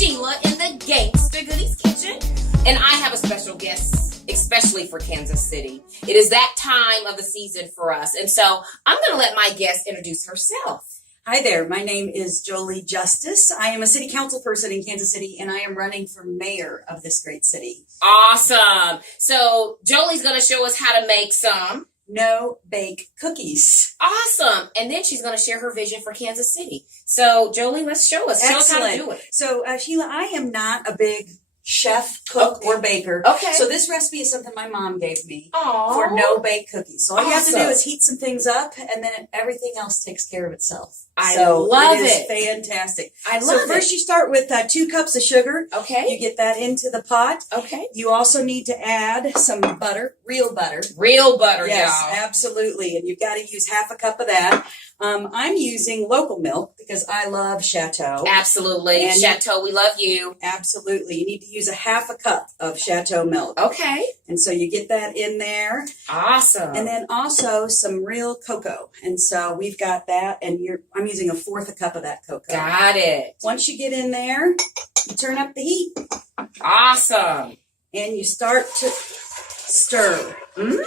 Sheila in the Gangsta Goodies Kitchen, and I have a special guest, especially for Kansas City. It is that time of the season for us, and so I'm going to let my guest introduce herself. Hi there, my name is Jolie Justus. I am a city council person in Kansas City, and I am running for mayor of this great city. Awesome. So Jolie's going to show us how to make some no-bake cookies. Awesome. And then she's going to share her vision for Kansas City. So Jolie, let's show us. Excellent. Show us how to do it. So Sheila, I am not a big chef, cook, or baker. Okay. So this recipe is something my mom gave me Aww. for no-bake cookies. So all you have to do Awesome. is heat some things up, and then everything else takes care of itself. I so love it. it. Is fantastic. I love So first it. you start with 2 cups of sugar. Okay. You get that into the pot. Okay. You also need to add some butter, real butter. Real butter, Yes, y'all. absolutely. And you've got to use half a cup of that. I'm using local milk because I love Chateau. Absolutely. And Chateau, we love you. Absolutely. You need to use a half a cup of Chateau milk. Okay. And so you get that in there. Awesome. And then also some real cocoa. And so we've got that. And I'm using 1/4 cup of that cocoa. Got it. Once you get in there, you turn up the heat. Awesome. And you start to stir. Mm.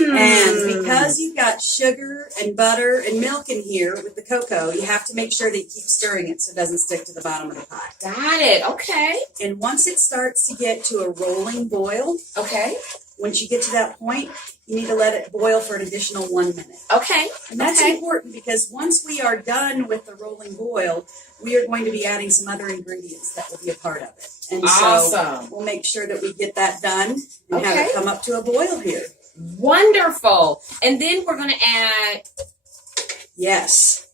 And because you've got sugar and butter and milk in here with the cocoa, you have to make sure that you keep stirring it so it doesn't stick to the bottom of the pot. Got it. Okay. And once it starts to get to a rolling boil, Okay. once you get to that point, you need to let it boil for an additional 1 minute. Okay. And that's okay. important because once we are done with the rolling boil, we are going to be adding some other ingredients that will be a part of it. And Awesome. so we'll make sure that we get that done and have Okay. it come up to a boil here. Wonderful. And then we're going to add, Yes.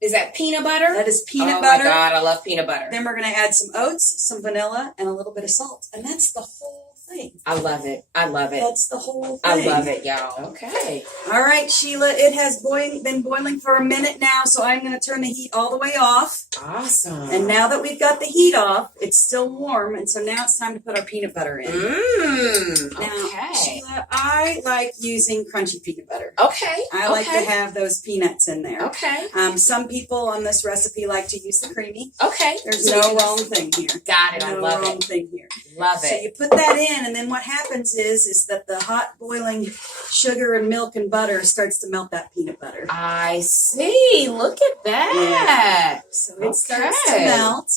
is that peanut butter? That is peanut oh butter. Oh my God, I love peanut butter. Then we're going to add some oats, some vanilla, and a little bit of salt. And that's the whole thing. I love it. I love it. That's the whole thing. I love it, y'all. Okay. All right, Sheila, it has been boiling for a minute now, so I'm going to turn the heat all the way off. Awesome. And now that we've got the heat off, it's still warm, and so now it's time to put our peanut butter in. Now, Okay. Sheila, I like using crunchy peanut butter. Okay. I like to have those peanuts in there. Okay. Some people on this recipe like to use the creamy. Okay. There's So no you just- wrong thing here. Got it. I No love wrong it. thing here. Love So it. you put that in, and then what happens is that the hot boiling sugar and milk and butter starts to melt that peanut butter. I see. Look at that. So it starts to melt.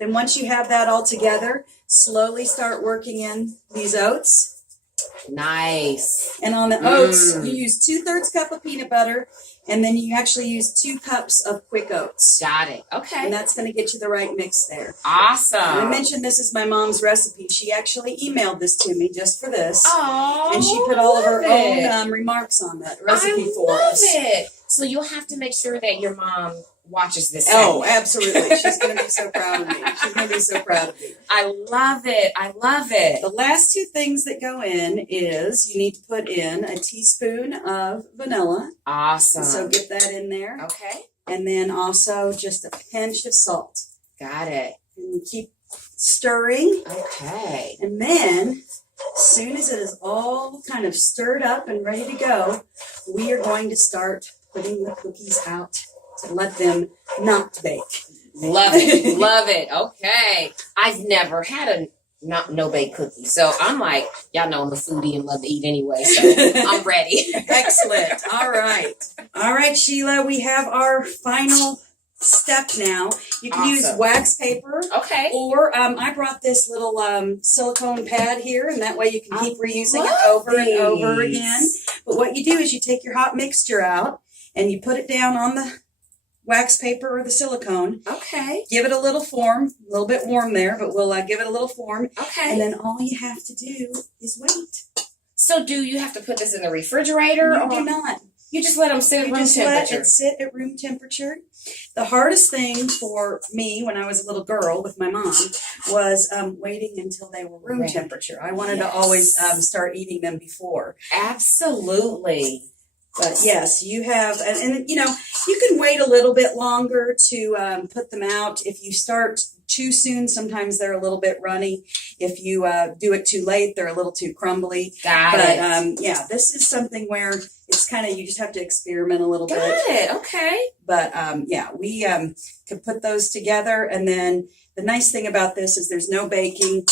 Then once you have that all together, slowly start working in these oats. Nice. And on the oats, you use 2/3 cup of peanut butter, and then you actually use 2 cups of quick oats. Got it. Okay. And that's going to get you the right mix there. Awesome. And I mentioned this is my mom's recipe. She actually emailed this to me just for this. Oh, And she put all of her love it. own remarks on that recipe I for love us. it. So you'll have to make sure that your mom watches this. Oh, segment. absolutely. She's going to be so proud of me. She's going to be so proud of me. I love it. I love it. The last 2 things that go in is you need to put in a teaspoon of vanilla. Awesome. So get that in there. Okay. And then also just a pinch of salt. Got it. And you keep stirring. Okay. And then, as soon as it is all kind of stirred up and ready to go, we are going to start putting the cookies out to let them not bake. Love it. Love it. Okay. I've never had a no bake cookie. So I'm like, y'all know I'm a foodie and love to eat anyway. So I'm ready. Excellent. All right. All right, Sheila, we have our final step now. You can use Awesome. wax paper. Okay. Or I brought this little silicone pad here, and that way you can keep reusing it love over and over these. again. But what you do is you take your hot mixture out, and you put it down on the wax paper or the silicone. Okay. Give it a little form, a little bit warm there, but we'll give it a little form. Okay. And then all you have to do is wait. So do you have to put this in the refrigerator? You or do not. You just let them sit at You room just let temperature? it sit at room temperature. The hardest thing for me when I was a little girl with my mom was waiting until they were room Right. temperature. I wanted Yes. to always start eating them before. Absolutely. But yes, you have, and you know, you can wait a little bit longer to put them out. If you start too soon, sometimes they're a little bit runny. If you do it too late, they're a little too crumbly. Got it. Yeah, this is something where it's kind of, you just have to experiment a little bit. Got it. Okay. But yeah, we could put those together. And then the nice thing about this is there's no baking.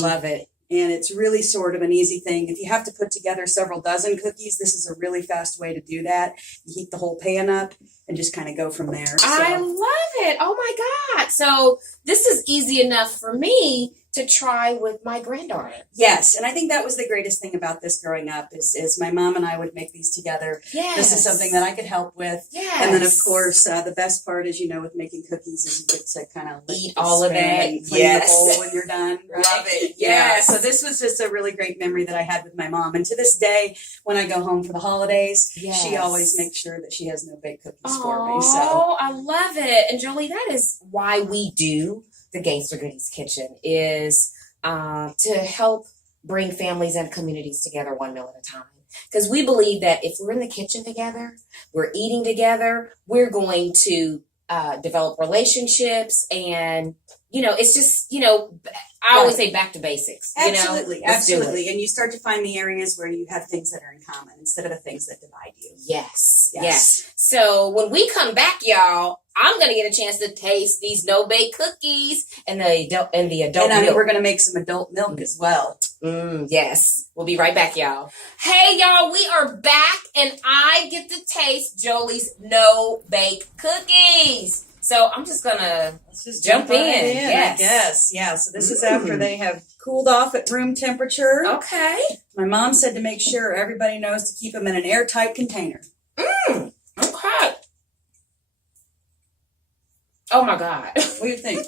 Love it. And it's really sort of an easy thing. If you have to put together several dozen cookies, this is a really fast way to do that. You heat the whole pan up and just kind of go from there. So. I love it. Oh my God. So this is easy enough for me to try with my granddaughter. Yes, and I think that was the greatest thing about this growing up is my mom and I would make these together. Yes. This is something that I could help with. Yes. And then, of course, the best part is, with making cookies is you get to kind of eat all of that. And clean Yes. the bowl when you're done. Right? Love it. Yeah. Yes. So this was just a really great memory that I had with my mom. And to this day, when I go home for the holidays, Yes. she always makes sure that she has no baked cookies for me. Oh, I love it. And Jolie, that is why we do the Gangsta Goodies Kitchen, is to help bring families and communities together one meal at a time. Because we believe that if we're in the kitchen together, we're eating together, we're going to develop relationships. And, it's just, I always say back to basics. Absolutely, Let's do it. absolutely. And you start to find the areas where you have things that are in common instead of the things that divide you. Yes. So when we come back, y'all, I'm going to get a chance to taste these no-bake cookies and the adult milk. We're going to make some adult milk as well. Yes. We'll be right back, y'all. Hey, y'all, we are back, and I get to taste Jolie's no-bake cookies. So I'm just going to jump in. Yes. I guess. Yeah. So this is after they have cooled off at room temperature. Okay. My mom said to make sure everybody knows to keep them in an airtight container. Okay. Oh, my God. What do you think?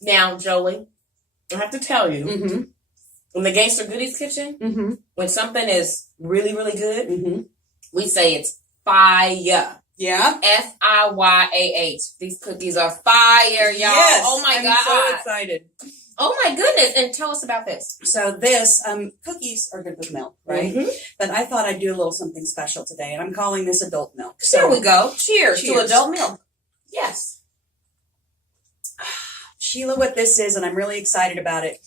Now, Jolie, I have to tell you, in the Gangsta Goodies Kitchen, when something is really, really good, we say it's fire. Yeah. FIYAH. These cookies are fire, y'all. Yes, oh my God. I'm so excited. Oh my goodness. And tell us about this. So this, cookies are good with milk, right? But I thought I'd do a little something special today, and I'm calling this adult milk. So there we go. Cheers to adult milk. Yes. Sheila, what this is, and I'm really excited about it,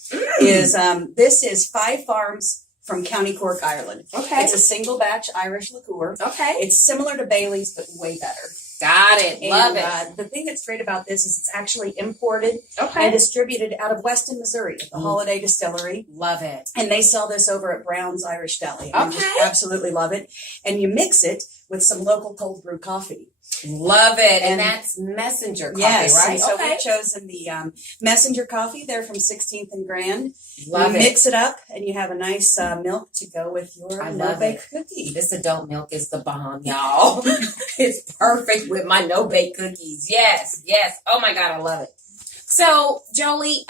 is this is 5 farms from County Cork, Ireland. Okay. It's a single batch Irish liqueur. Okay. It's similar to Bailey's, but way better. Got it. Love it. The thing that's great about this is it's actually imported Okay. and distributed out of Weston, Missouri, at the Holiday Distillery. Love it. And they sell this over at Brown's Irish Deli. And I just Okay. absolutely love it. And you mix it with some local cold brew coffee. Love it. And that's Messenger coffee, Yes, right? and so Okay. we've chosen the Messenger coffee. They're from 16th and Grand. Love you it. mix it up, and you have a nice milk to go with your I love no-bake cookie. This adult milk is the bomb, y'all. It's perfect with my no-bake cookies. Yes, yes. Oh my God, I love it. So, Jolie,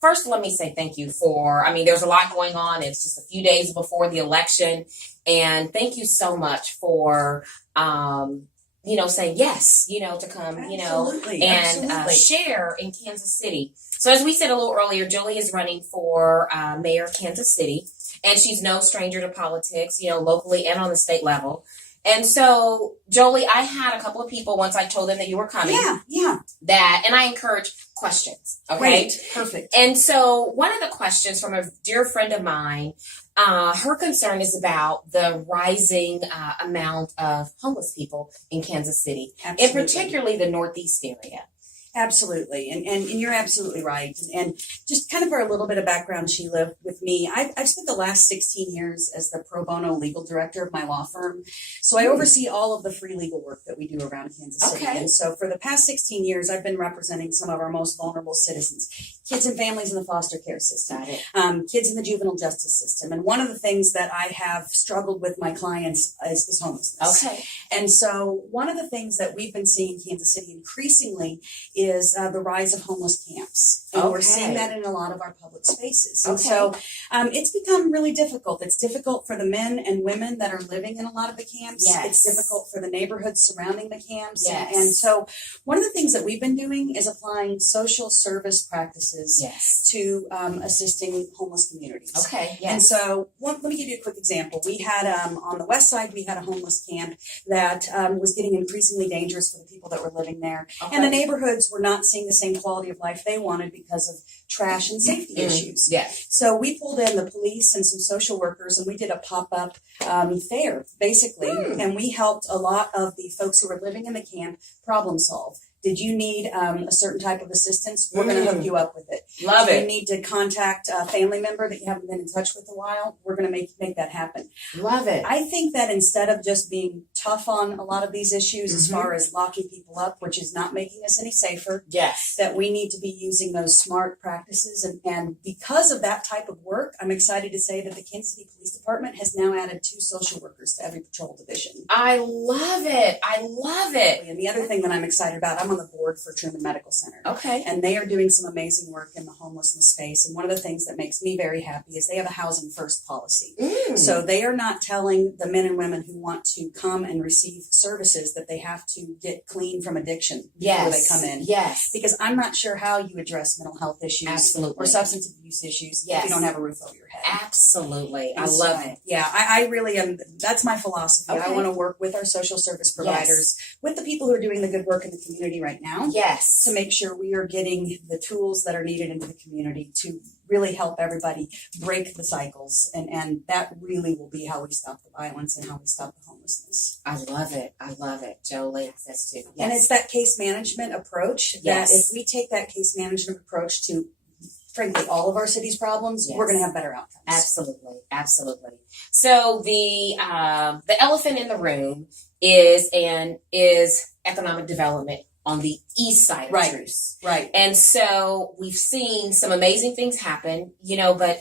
first let me say thank you there's a lot going on. It's just a few days before the election. And thank you so much for, saying yes, to come, Absolutely, and absolutely. share in Kansas City. So as we said a little earlier, Jolie is running for mayor of Kansas City, and she's no stranger to politics, locally and on the state level. And so, Jolie, I had a couple of people, once I told them that you were coming, Yeah. and I encourage questions. Okay. Great. Perfect. And so one of the questions from a dear friend of mine, her concern is about the rising amount of homeless people in Kansas City, Absolutely. and particularly the Northeast area. Absolutely. And you're absolutely right. And just kind of for a little bit of background, Sheila, with me, I've spent the last 16 years as the pro bono legal director of my law firm. So I oversee all of the free legal work that we do around Kansas City. Okay. And so for the past 16 years, I've been representing some of our most vulnerable citizens, kids and families in the foster care system, Got it. kids in the juvenile justice system. And one of the things that I have struggled with my clients is homelessness. Okay. And so one of the things that we've been seeing in Kansas City increasingly is the rise of homeless camps. And we're Okay. seeing that in a lot of our public spaces. And Okay. so it's become really difficult. It's difficult for the men and women that are living in a lot of the camps. Yes. It's difficult for the neighborhoods surrounding the camps. Yes. And so one of the things that we've been doing is applying social service practices Yes. to assisting homeless communities. Okay. And Yes. so let me give you a quick example. We had on the west side, we had a homeless camp that was getting increasingly dangerous for the people that were living there. Okay. And the neighborhoods were not seeing the same quality of life they wanted because of trash and safety issues. Yes. So we pulled in the police and some social workers, and we did a pop-up fair, basically, and we helped a lot of the folks who were living in the camp problem solve. Did you need a certain type of assistance? We're going to hook you up with it. Love Do it. you need to contact a family member that you haven't been in touch with in a while? We're going to make that happen. Love it. I think that instead of just being tough on a lot of these issues as far as locking people up, which is not making us any safer, Yes. that we need to be using those smart practices. And because of that type of work, I'm excited to say that the Kansas City Police Department has now added 2 social workers to every patrol division. I love it. I love it. And the other thing that I'm excited about, I'm on the board for Truman Medical Center. Okay. And they are doing some amazing work in the homelessness space. And one of the things that makes me very happy is they have a housing first policy. So they are not telling the men and women who want to come and receive services that they have to get clean from addiction before they come in. Yes. Because I'm not sure how you address mental health issues Absolutely. or substance abuse issues if you don't have a roof over your head. Absolutely. And I love it. Yeah, I really am. That's my philosophy. I Okay. want to work with our social service providers, with the people who are doing the good work in the community right now. Yes. To make sure we are getting the tools that are needed into the community to really help everybody break the cycles. And that really will be how we stop the violence and how we stop the homelessness. I love it. I love it. Jolie says too. Yes. And it's that case management approach that if we take that case management approach to, frankly, all of our city's problems, we're going to have better outcomes. Absolutely. Absolutely. So the elephant in the room is economic development on the east side of Truce. Right. And so we've seen some amazing things happen, but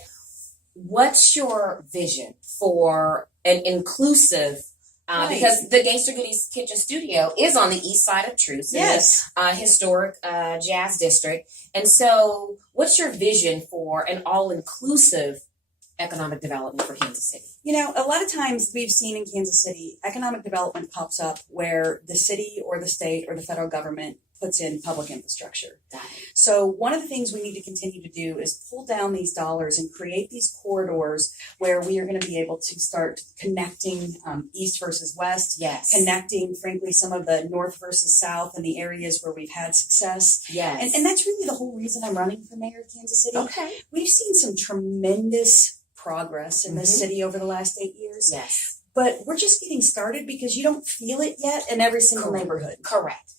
what's your vision for an inclusive, because the Gangsta Goodies Kitchen Studio is on the east side of Truce, in the historic jazz district. And so what's your vision for an all-inclusive economic development for Kansas City? A lot of times we've seen in Kansas City, economic development pops up where the city or the state or the federal government puts in public infrastructure. So one of the things we need to continue to do is pull down these dollars and create these corridors where we are going to be able to start connecting east versus west, connecting, frankly, some of the north versus south in the areas where we've had success. And that's really the whole reason I'm running for mayor of Kansas City. Okay. We've seen some tremendous progress in this city over the last 8 years. But we're just getting started because you don't feel it yet in every single neighborhood. Correct.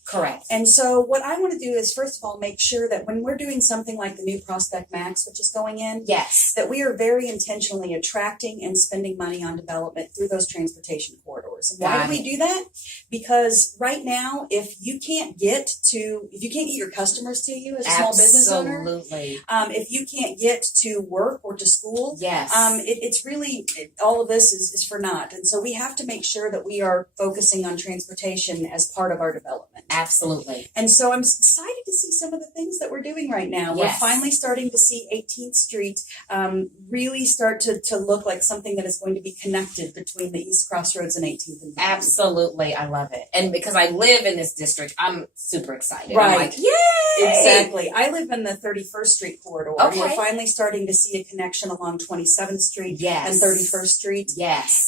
And so what I want to do is, first of all, make sure that when we're doing something like the new Prospect Max, which is going in, that we are very intentionally attracting and spending money on development through those transportation corridors. And why do we do that? Because right now, if you can't get your customers to you as a small business owner, if you can't get to work or to school, it's really, all of this is for naught. And so we have to make sure that we are focusing on transportation as part of our development. Absolutely. And so I'm excited to see some of the things that we're doing right now. We're finally starting to see 18th Street really start to look like something that is going to be connected between the East Crossroads and 18th and Vine. Absolutely. I love it. And because I live in this district, I'm super excited. Right. I'm like, yay! Exactly. I live in the 31st Street corridor. Okay. We're finally starting to see a connection along 27th Street and 31st Street.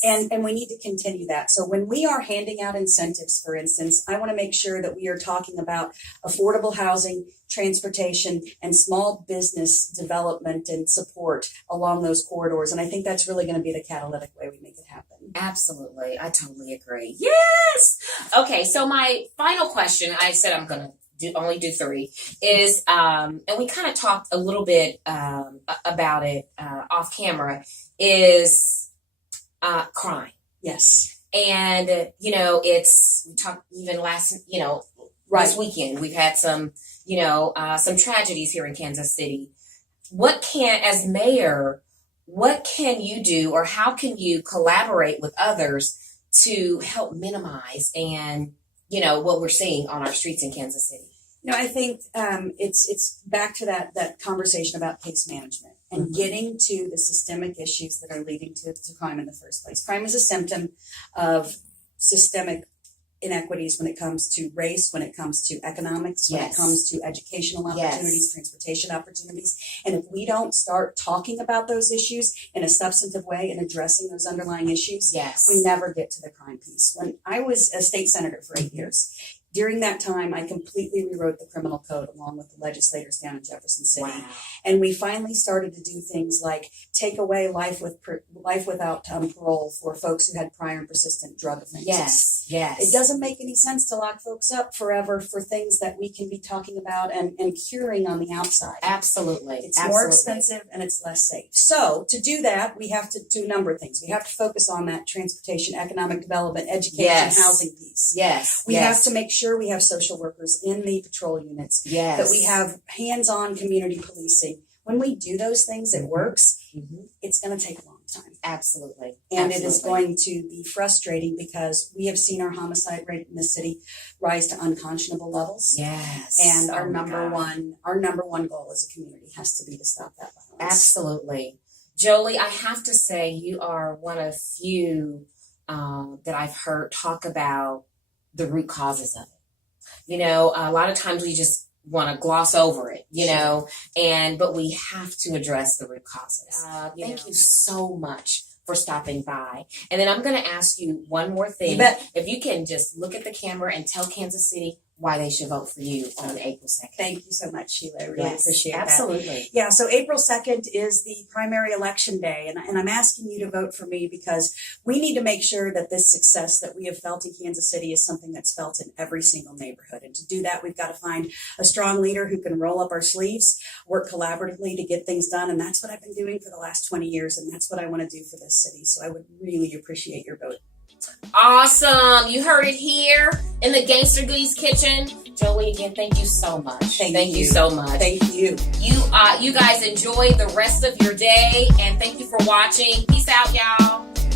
And we need to continue that. So when we are handing out incentives, for instance, I want to make sure that we are talking about affordable housing, transportation, and small business development and support along those corridors. And I think that's really going to be the catalytic way we make it happen. Absolutely. I totally agree. Yes. Okay. So my final question, I said I'm going to only do 3, is, and we kind of talked a little bit about it off camera, is crime. Yes. And, we talked even last weekend, we've had some tragedies here in Kansas City. As mayor, what can you do, or how can you collaborate with others to help minimize what we're seeing on our streets in Kansas City? I think it's back to that conversation about case management and getting to the systemic issues that are leading to crime in the first place. Crime is a symptom of systemic inequities when it comes to race, when it comes to economics, when it comes to educational opportunities, transportation opportunities. And if we don't start talking about those issues in a substantive way and addressing those underlying issues, we never get to the crime piece. When I was a state senator for 8 years, During that time, I completely rewrote the criminal code along with the legislators down in Jefferson City. Wow. And we finally started to do things like take away life without parole for folks who had prior and persistent drug offenses. Yes. It doesn't make any sense to lock folks up forever for things that we can be talking about and curing on the outside. Absolutely. It's more expensive and it's less safe. So to do that, we have to do a number of things. We have to focus on that transportation, economic development, education, housing piece. Yes. We have to make sure we have social workers in the patrol units. Yes. That we have hands-on community policing. When we do those things, it works. It's going to take a long time. Absolutely. And it is going to be frustrating because we have seen our homicide rate in the city rise to unconscionable levels. Yes. And our number one goal as a community has to be to stop that violence. Absolutely. Jolie, I have to say you are one of few that I've heard talk about the root causes of it. You know, a lot of times we just want to gloss over it, you know, but we have to address the root causes. Thank you so much for stopping by. And then I'm going to ask you one more thing. You bet. If you can just look at the camera and tell Kansas City why they should vote for you on April 2nd. Thank you so much, Sheila. I really appreciate that. Absolutely. Yeah, so April 2nd is the primary election day, and I'm asking you to vote for me because we need to make sure that this success that we have felt in Kansas City is something that's felt in every single neighborhood. And to do that, we've got to find a strong leader who can roll up our sleeves, work collaboratively to get things done, and that's what I've been doing for the last 20 years, and that's what I want to do for this city. So I would really appreciate your vote. Awesome. You heard it here in the Gangster Goodies kitchen. Jolie, again, thank you so much. Thank you so much. Thank you. You guys enjoy the rest of your day, and thank you for watching. Peace out, y'all.